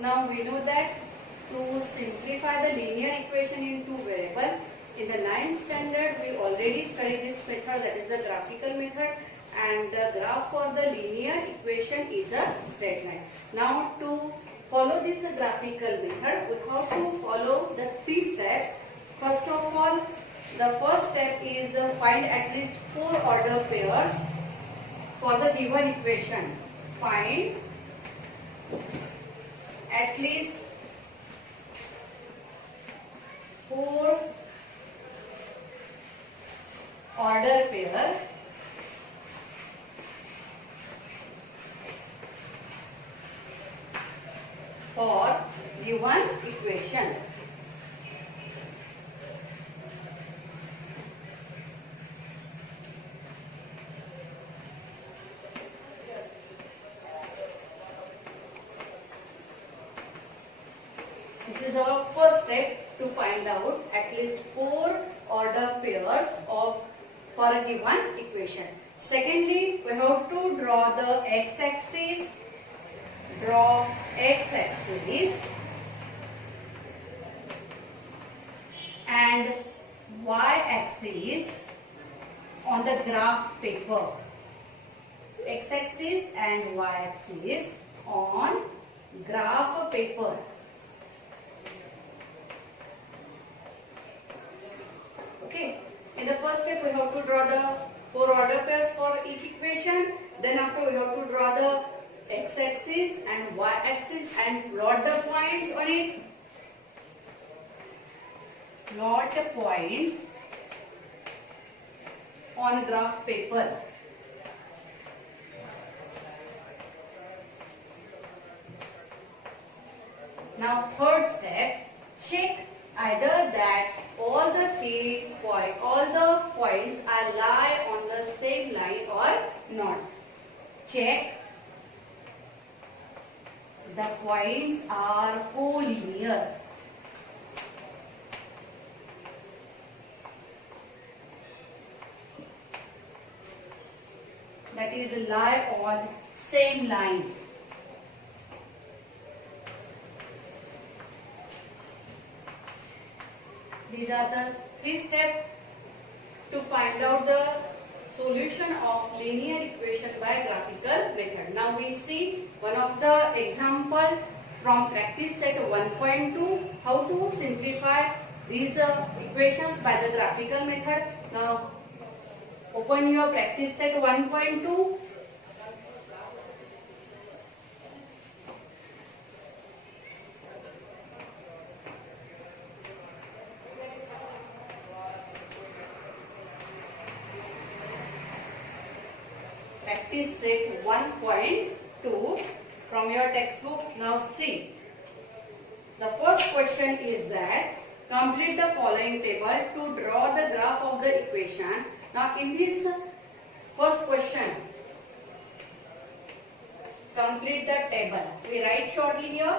Now we know that to simplify the linear equation in two variable, in the 9th standard we already studied this method, that is the graphical method, and the graph for the linear equation is a straight line. Now to follow this graphical method, we have to follow the 3 steps. First of all, the first step is find at least 4 order pairs for the given equation. Find at least 4 order pair for given equation. This is our first step to find out at least 4 order pairs of for a given equation. Secondly, we have to draw the x-axis. Draw x-axis and y-axis on the graph paper. X-axis and y-axis on graph paper. Okay. In the first step, we have to draw the 4 order pairs for each equation. Then after, we have to draw the x-axis and y-axis and plot the points on it. Plot the points on graph paper. Now third step, check either that all the points are lie on the same line or not. Check the points are collinear. That is lie on same line. These are the 3 steps to find out the solution of linear equation by graphical method. Now we see one of the example from practice set 1.2, how to simplify these equations by the graphical method. Now open your practice set 1.2. Practice set 1.2 from your textbook. Now see, the first question is that complete the following table to draw the graph of the equation. Now in this first question, complete the table. We write shortly here.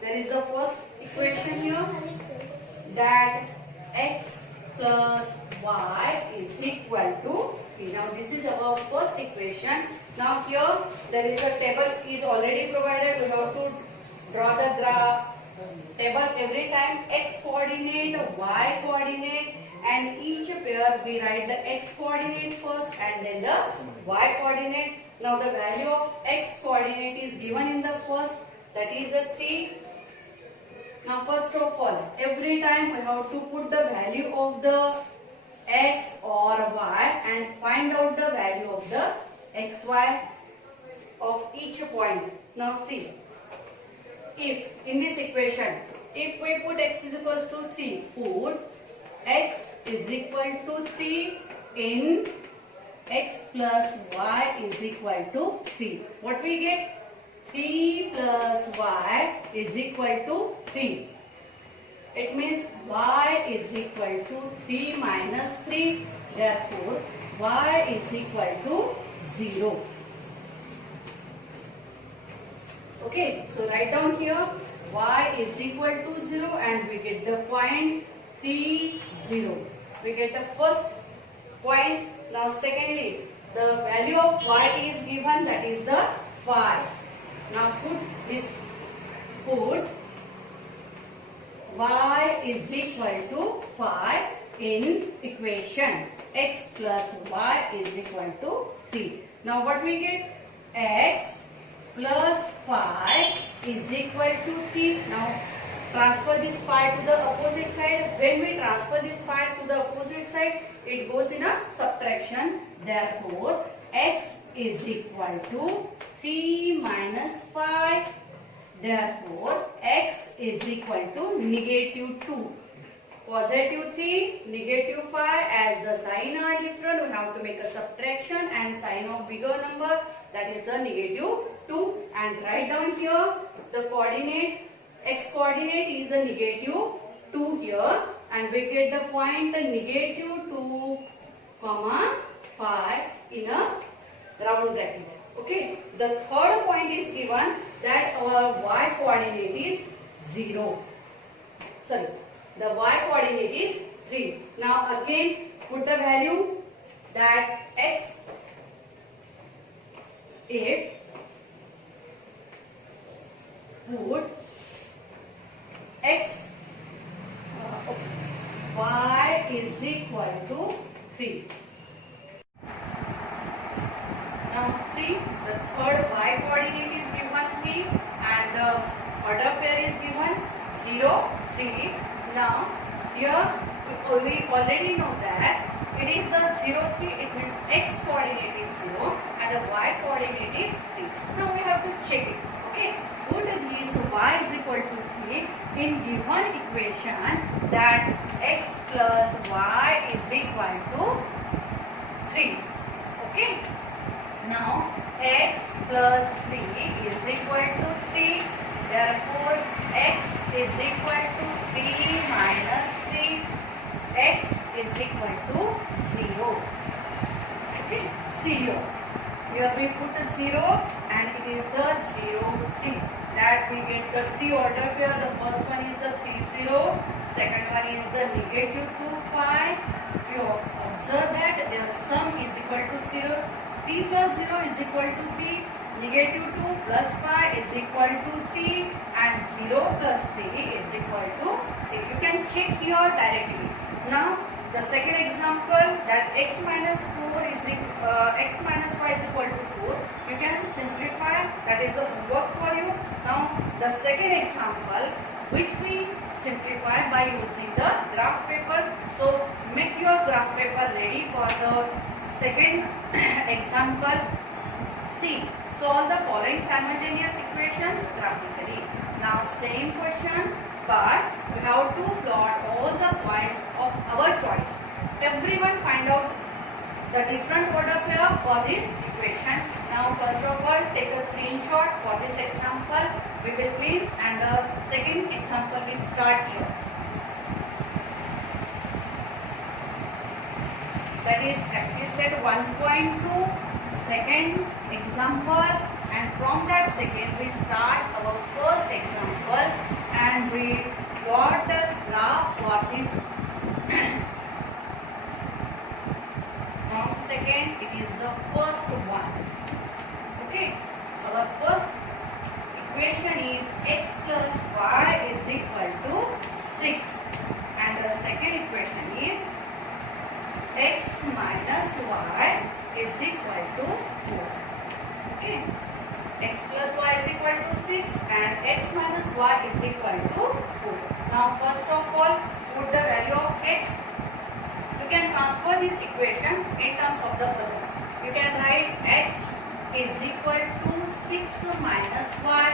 There is the first equation here, that x plus y is equal to 3. Now this is our first equation. Now here there is a table is already provided. We have to draw the graph table every time, x coordinate, y coordinate, and each pair we write the x coordinate first and then the y coordinate. Now the value of x coordinate is given in the first, that is a 3. Now first of all, every time we have to put the value of the x or y and find out the value of the xy of each point. Now see, if in this equation, if we put x is equals to 3, put x is equal to 3 in x plus y is equal to 3. What we get? 3 plus y is equal to 3. It means y is equal to 3 minus 3. Therefore, y is equal to 0. Okay, so write down here y is equal to 0 and we get the point 3, 0. We get the first point. Now secondly, the value of y is given, that is the 5. Now put y is equal to 5 in equation. X plus y is equal to 3. Now what we get? X plus 5 is equal to 3. Now transfer this 5 to the opposite side. When we transfer this 5 to the opposite side, it goes in a subtraction. Therefore, x is equal to 3 minus 5. Therefore, x is equal to negative 2. Positive 3, negative 5. As the sign are different, we have to make a subtraction and sign of bigger number, that is the negative 2. And write down here the coordinate. X coordinate is a negative 2 here, and we get the point negative 2, 5 in a round bracket. Okay. The third point is given that our y coordinate is 0. Sorry, the y coordinate is 3. Now again put the value that x, if put x y is equal to 3. Now see, the third y coordinate is given 3 and the order pair is given 0, 3. Now here we already know that it is the 0, 3, it means x coordinate is 0 and the y coordinate is 3. Now we have to check it. Okay, put this y is equal to 3 in given equation, that x plus y is equal to 3. Okay. Now x plus 3 is equal to 3. Therefore, x is equal to 3 minus 3. X is equal to 0. Okay. 0. Here we put a 0 and it is the 0, 3. That we get the 3 order pair. The first one is the 3, 0. Second one is the negative 2, 5. You observe that their sum is equal to 0. 3 plus 0 is equal to 3. Negative 2 plus 5 is equal to 3. And 0 plus 3 is equal to 3. You can check here directly. Now the second example, that x minus 4 is x minus 5 is equal to 4. You can simplify. That is the homework for you. Now the second example, which we simplify by using the graph paper. So make your graph paper ready for the second example. See, solve the following simultaneous equations graphically. Now same question, but we have to plot all the points of our choice. Everyone find out the different order pair for this equation. Now first of all, take a screenshot for this example. We will clean, and the second example we start here. That is practice set 1.2. Second example, and from that second we start our first example and we plot the graph for this. From second, it is the first one. Okay, our first equation is x plus y is equal to 6, and the second equation is x minus y is equal to 4. Okay, x plus y is equal to 6 and x minus y is equal to 4. Now first of all, put the value of x. You can transfer this equation in terms of the other. You can write x is equal to 6 minus y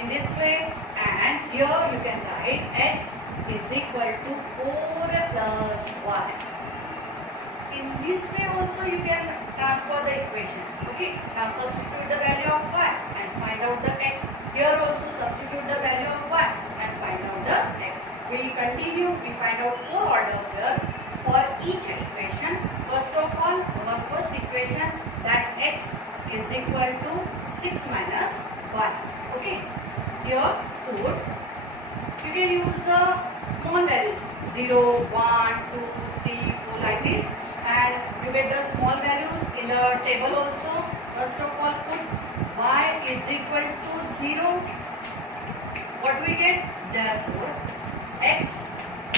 in this way, and here you can write x is equal to 4 plus y. In this way also you can transfer the equation. Okay, now substitute the value of y and find out the x. Here also substitute the value of y and find out the x. We continue, we find out 4 order here for each equation. First of all, our first equation, that x is equal to 6 minus y. Okay, here put, you can use the small values 0, 1, 2, 3, 4 like this, and Therefore, x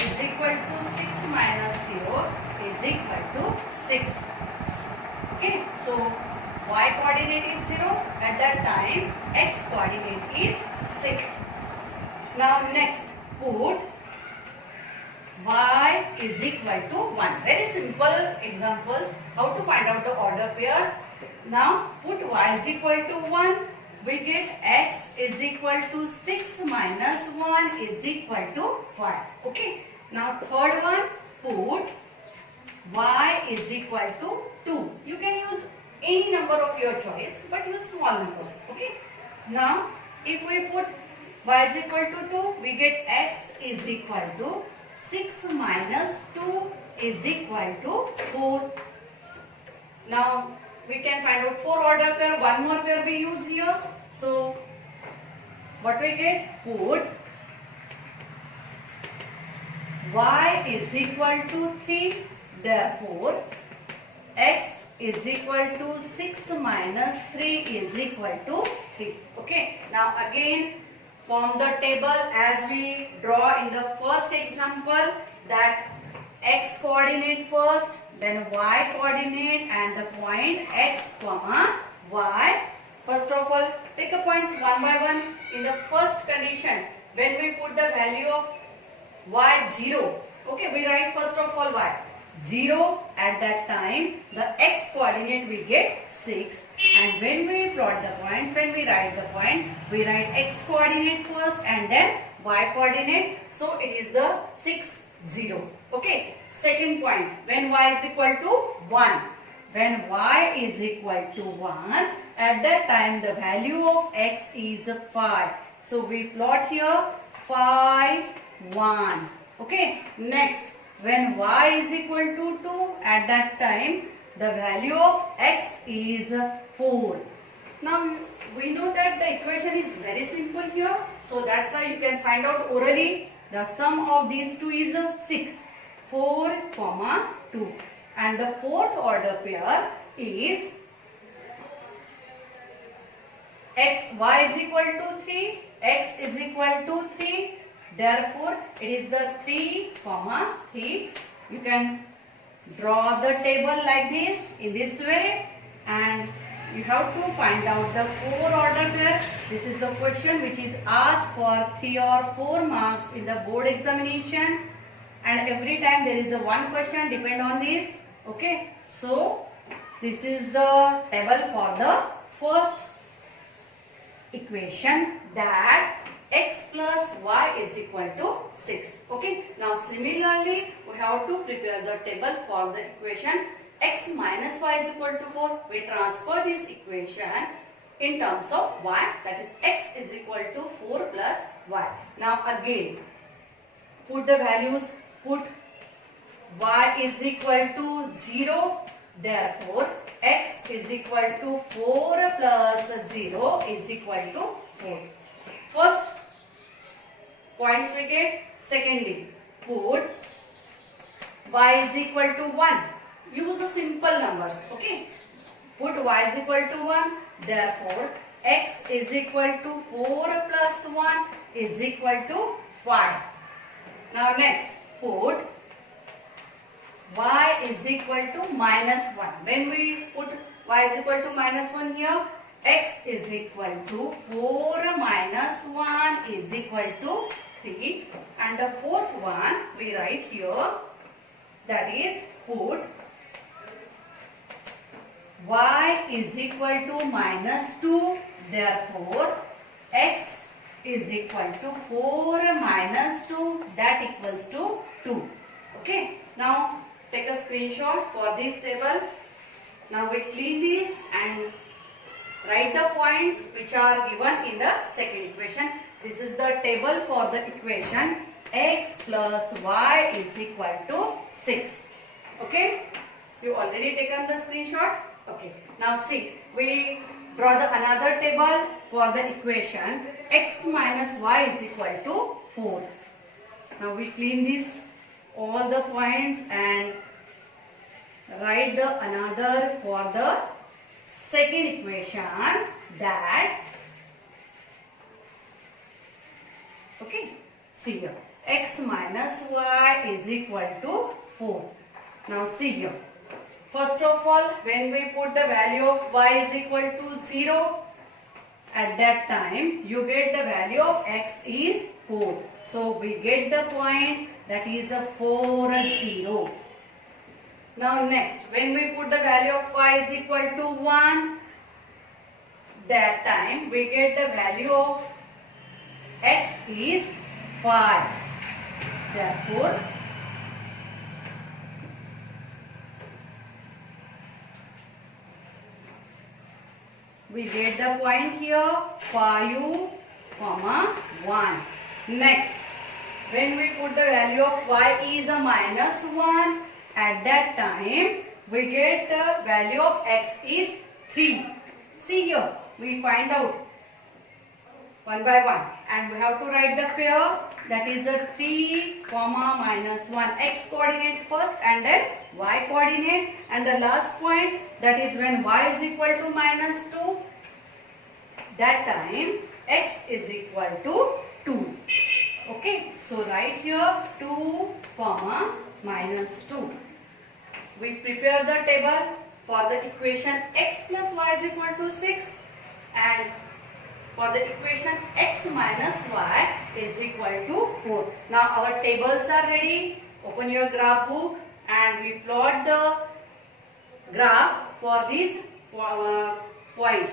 is equal to 6 minus 0 is equal to 6. Okay, so y coordinate is 0. At that time, x coordinate is 6. Now next, put y is equal to 1. Very simple examples how to find out the order pairs. Now put y is equal to 1. We get x is equal to 6 minus 1 is equal to 5. Okay. Now third one, put y is equal to 2. You can use any number of your choice, but use small numbers. Okay. Now if we put y is equal to 2, we get x is equal to 6 minus 2 is equal to 4. Now we can find out 4 order pair. One more pair we use here. So what we get? Put y is equal to 3. Therefore, x is equal to 6 minus 3 is equal to 3. Okay. Now again, form the table as we draw in the first example, that x coordinate first, then y coordinate and the point x comma y. First of all, take the points one by one. In the first condition, when we put the value of y 0, okay, we write first of all y 0. At that time, the x coordinate we get 6, and when we plot the points, when we write the point, we write x coordinate first and then y coordinate. So it is the 6 0. Okay. Second point, when y is equal to 1. When y is equal to 1, at that time the value of x is 5. So we plot here 5 1. Okay. Next, when y is equal to 2, at that time the value of x is 4. Now we know that the equation is very simple here. So that's why you can find out orally. The sum of these two is 6. 4 comma 2. And the fourth order pair is y is equal to 3. X is equal to 3. Therefore, it is the 3 comma 3. You can draw the table like this, in this way, and you have to find out the 4 order pair. This is the question which is asked for 3 or 4 marks in the board examination, and every time there is a one question depend on this. Okay, so this is the table for the first equation, that x plus y is equal to 6. Okay. Now similarly, we have to prepare the table for the equation x minus y is equal to 4. We transfer this equation in terms of y, that is x is equal to 4 plus y. Now again, put the values, put y is equal to 0. Therefore, x is equal to 4 plus 0 is equal to 4. First points we get. Secondly, put y is equal to 1. Use the simple numbers. Okay. Put y is equal to 1. Therefore, x is equal to 4 plus 1 is equal to 5. Now next, put y is equal to minus 1. When we put y is equal to minus 1 here, x is equal to 4 minus 1 is equal to 3. And the fourth one we write here, that is put y is equal to minus 2. Therefore, x is equal to 4 minus 2, that equals to 2. Okay. Now take a screenshot for this table. Now we clean this and write the points which are given in the second equation. This is the table for the equation x plus y is equal to 6. Okay. You already taken the screenshot. Okay. Now see, we draw the another table for the equation x minus y is equal to 4. Now we clean this all the points and write the another for the second equation, that okay See here, x minus y is equal to 4. Now see here, first of all, when we put the value of y is equal to 0, at that time you get the value of x is 4. So we get the point that is a 4 0. Now next, when we put the value of y is equal to 1, that time we get the value of x is 5. Therefore, we get the point here 5, 1. Next, when we put the value of y is a minus 1, at that time we get the value of x is 3. See here, we find out one by one, and we have to write the pair, that is a 3, minus 1, x coordinate first and then y coordinate, and the last point, that is when y is equal to minus 2, that time x is equal to 2. Okay, so write here 2, minus 2. We prepare the table for the equation x plus y is equal to 6, and for the equation x minus y is equal to 4. Now our tables are ready. Open your graph book and we plot the graph for these points.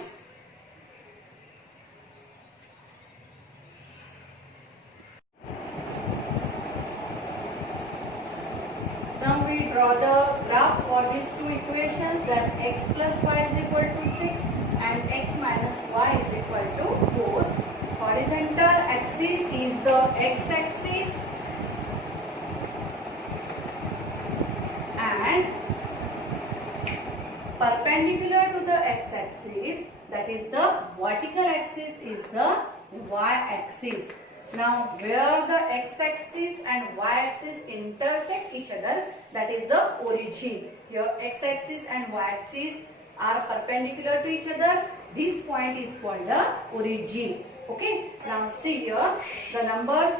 Now we draw the graph for these two equations, that x plus y is equal to 6 and x minus y is equal to 4. Horizontal axis is the x-axis and perpendicular to the x-axis, that is the vertical axis, is the y-axis. Now where the x-axis and y-axis intersect each other, that is the origin. Here x-axis and y-axis are perpendicular to each other. This point is called the origin. Okay. Now see here the numbers.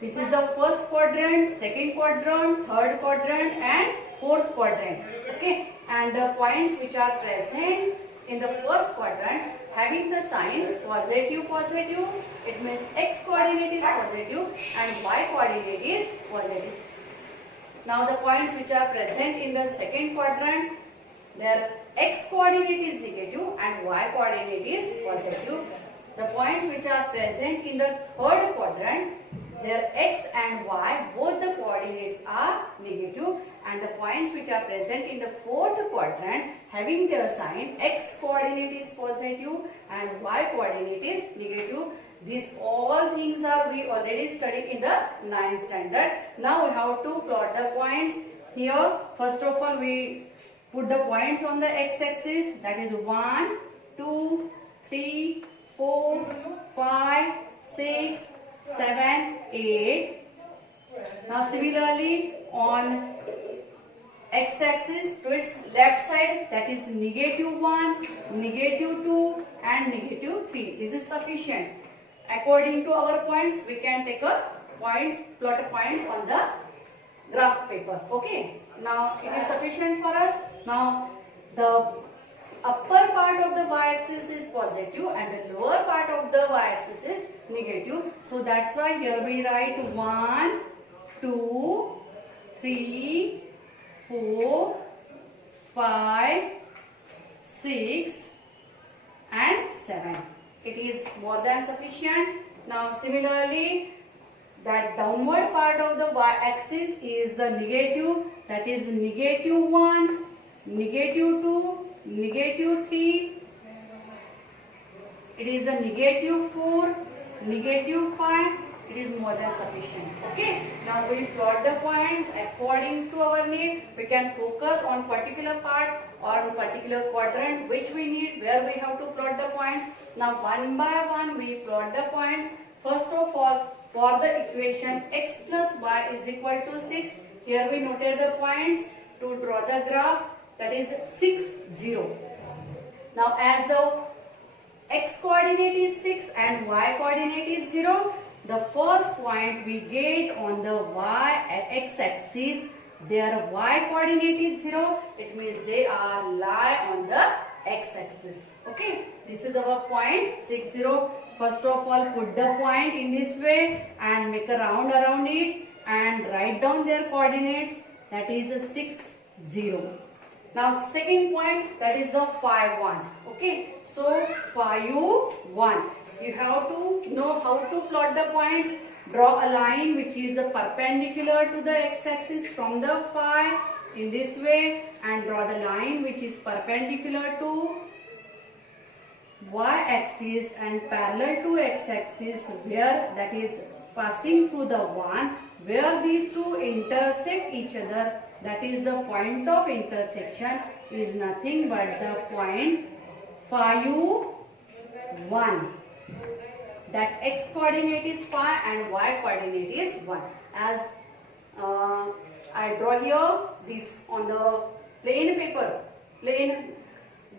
This is the first quadrant, second quadrant, third quadrant and fourth quadrant. Okay. And the points which are present in the first quadrant having the sign positive, positive, it means x coordinate is positive and y coordinate is positive. Now the points which are present in the second quadrant, their x coordinate is negative and y coordinate is positive. The points which are present in the third quadrant, their x and y, both the coordinates are negative, and the points which are present in the fourth quadrant having their sign x coordinate is positive and y coordinate is negative. These all things are we already studied in the 9th standard. Now we have to plot the points. Here first of all we put the points on the x-axis, that is 1, 2, 3, 4, 5, 6, 7, 8. Now similarly on x-axis to its left side, that is -1, -2 and -3. This is sufficient. According to our points, we can take a points, plot a points on the graph paper. Okay. Now it is sufficient for us. Now the upper part of the y-axis is positive and the lower part of the y-axis is negative. So that's why here we write 1, 2, 3, 4, 5, 6 and 7. It is more than sufficient. Now similarly, that downward part of the y-axis is the negative, that is -1, -2, -3. It is a -4, -5. It is more than sufficient. Okay. Now we plot the points according to our need. We can focus on particular part or particular quadrant which we need, where we have to plot the points. Now one by one we plot the points. First of all, for the equation x plus y is equal to 6, here we noted the points to draw the graph, that is 6, 0. Now as the x coordinate is 6 and y coordinate is 0, the first point we get on the x axis, their y coordinate is 0. It means they are lie on the x axis. Okay, this is our point 60. First of all, put the point in this way and make a round around it and write down their coordinates. That is 60. Now second point, that is the phi 1. Okay, so phi 1. You have to know how to plot the points. Draw a line which is perpendicular to the x-axis from the phi in this way, and draw the line which is perpendicular to y-axis and parallel to x-axis, where that is passing through the 1, where these two intersect each other. That is the point of intersection is nothing but the point phi 1. That x coordinate is phi and y coordinate is 1. As I draw here this on the plain paper, plain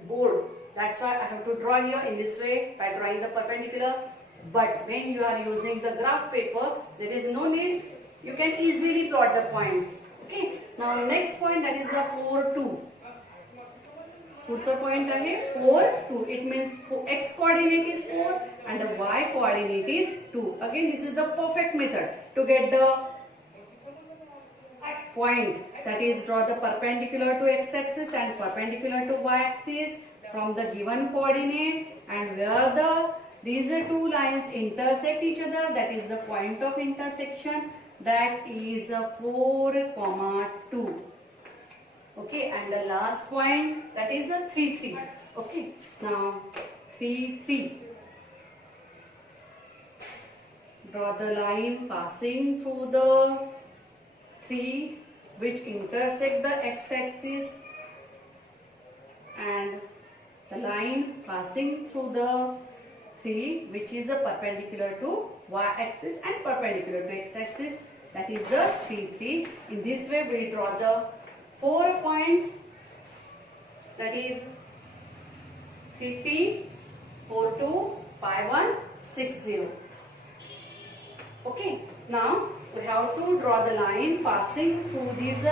board. That's why I have to draw here in this way by drawing the perpendicular. But when you are using the graph paper, there is no need. You can easily plot the points. Okay. Now next point, that is the 4, 2. पुढचा point आहे 4, 2. It means x coordinate is 4 and the y coordinate is 2. Again, this is the perfect method to get the point. That is, draw the perpendicular to x-axis and perpendicular to y-axis from the given coordinate, and where these two lines intersect each other, that is the point of intersection. That is 4, 2. Okay, and the last point, that is the 3, 3. Okay, now 3, 3. Draw the line passing through the 3 which intersect the x-axis, and the line passing through the 3 which is perpendicular to y-axis and perpendicular to x-axis. That is the 3, 3. In this way we draw the 4 points, that is 3, 3, 4, 2, 5, 1, 6, 0. Okay, now we have to draw the line passing through these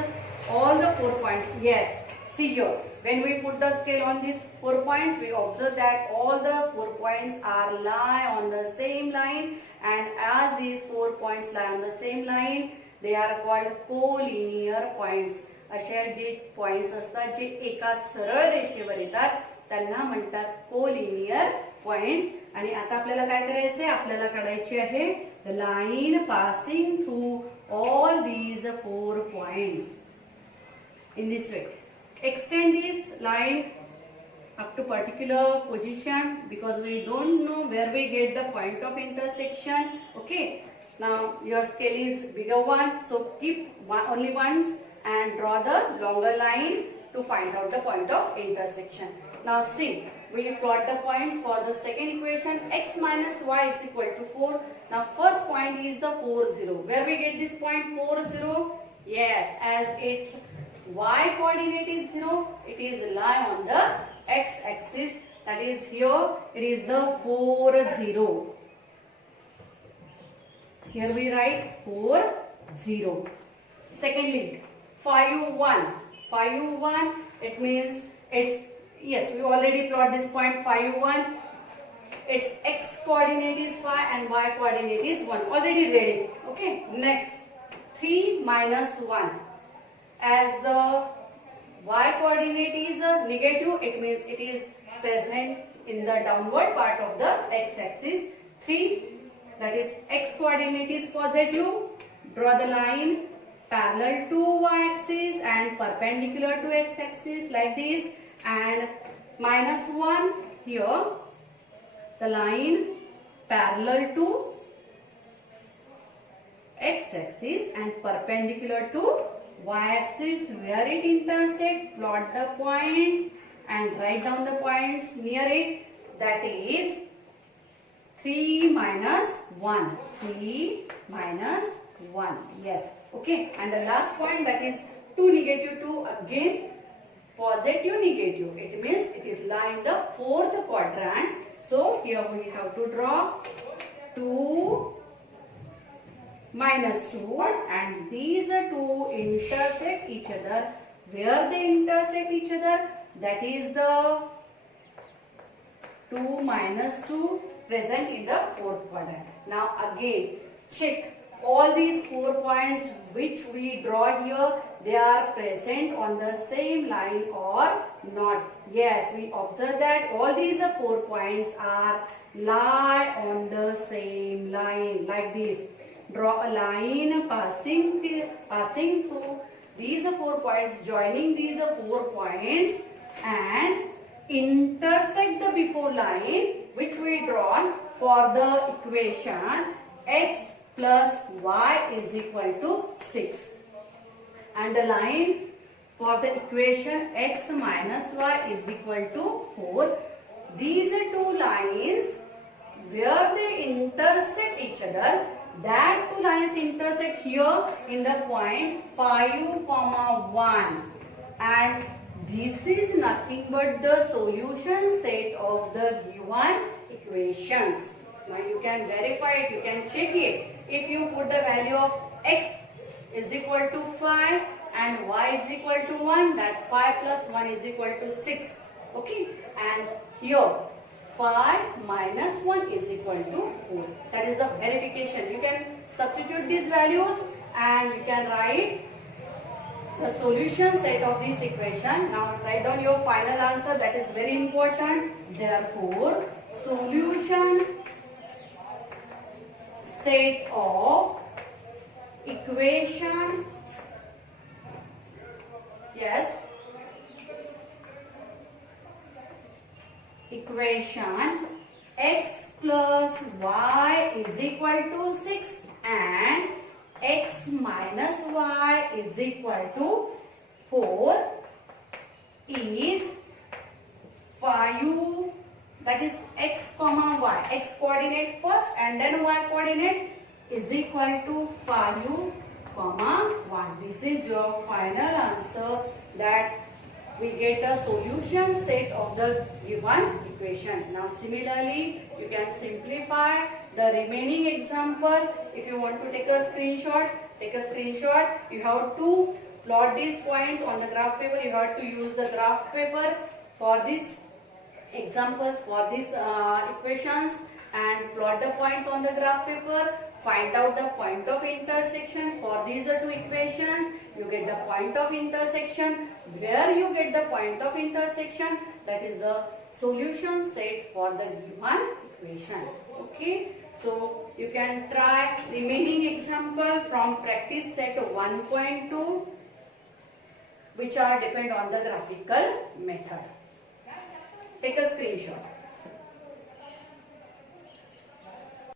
all the 4 points. Yes, see here, when we put the scale on these 4 points, we observe that all the 4 points are lie on the same line, and as these 4 points lie on the same line, they are called collinear points. अशा जे points असतात जे एका सरळ रेषेवर येतात त्यांना म्हणतात collinear points. आणि आता आपल्याला काय करायचे, आपल्याला काढायचे आहे the line passing through all these 4 points in this way. Extend this line up to particular position because we don't know where we get the point of intersection. Okay, now your scale is bigger one, so keep only once and draw the longer line to find out the point of intersection. Now see, we plot the points for the second equation. X minus y is equal to 4. Now first point is the 4, 0. Where we get this point 4, 0? Yes, as its y coordinate is 0, it is lie on the x axis. That is here, it is the 4, 0. Here we write 4, 0. Secondly, phi 1. Phi 1, it means it's, yes, we already plot this point phi 1. Its x coordinate is phi and y coordinate is 1. Already ready. Okay, next 3 minus 1. As the y coordinate is negative, it means it is present in the downward part of the x axis. 3, that is x coordinate is positive. Draw the line parallel to y-axis and perpendicular to x-axis like this, and minus 1 here, the line parallel to x-axis and perpendicular to y-axis, where it intersects. Plot the points and write down the points near it. That is 3 minus 1. 3 minus 1. Yes. Okay. And the last point, that is 2 negative 2. Again positive negative. It means it is lie in the 4th quadrant. So here we have to draw 2 minus 2, and these two intersect each other. Where they intersect each other, that is the 2 minus 2 present in the fourth quadrant. Now again check all these 4 points which we draw here, they are present on the same line or not. Yes, we observe that all these 4 points are lie on the same line like this. Draw a line passing through these 4 points, joining these 4 points and intersect the before line which we drawn for the equation x plus y is equal to 6. And the line for the equation x minus y is equal to 4. These two lines where they intersect each other, that two lines intersect here in the point 5, 1, and this is nothing but the solution set of the given equations. Now you can verify it, you can check it. If you put the value of x is equal to 5 and y is equal to 1, that 5 plus 1 is equal to 6. Okay, and here 5 minus 1 is equal to 4. That is the verification. You can substitute these values and you can write the solution set of this equation. Now write down your final answer, that is very important. Therefore, solution set of equation, yes, equation x plus y is equal to 6 and x minus y is equal to 4 is 5, that is x comma y, x coordinate first and then y coordinate is equal to 5 comma 1. This is your final answer, that we get a solution set of the given equation. Now similarly, you can simplify the remaining example. If you want to take a screenshot, take a screenshot. You have to plot these points on the graph paper. You have to use the graph paper for these examples, for these equations, and plot the points on the graph paper. Find out the point of intersection for these two equations. You get the point of intersection. Where you get the point of intersection, that is the solution set for the given equation. Okay, so you can try remaining example from practice set 1.2, which are depend on the graphical method. Take a screenshot.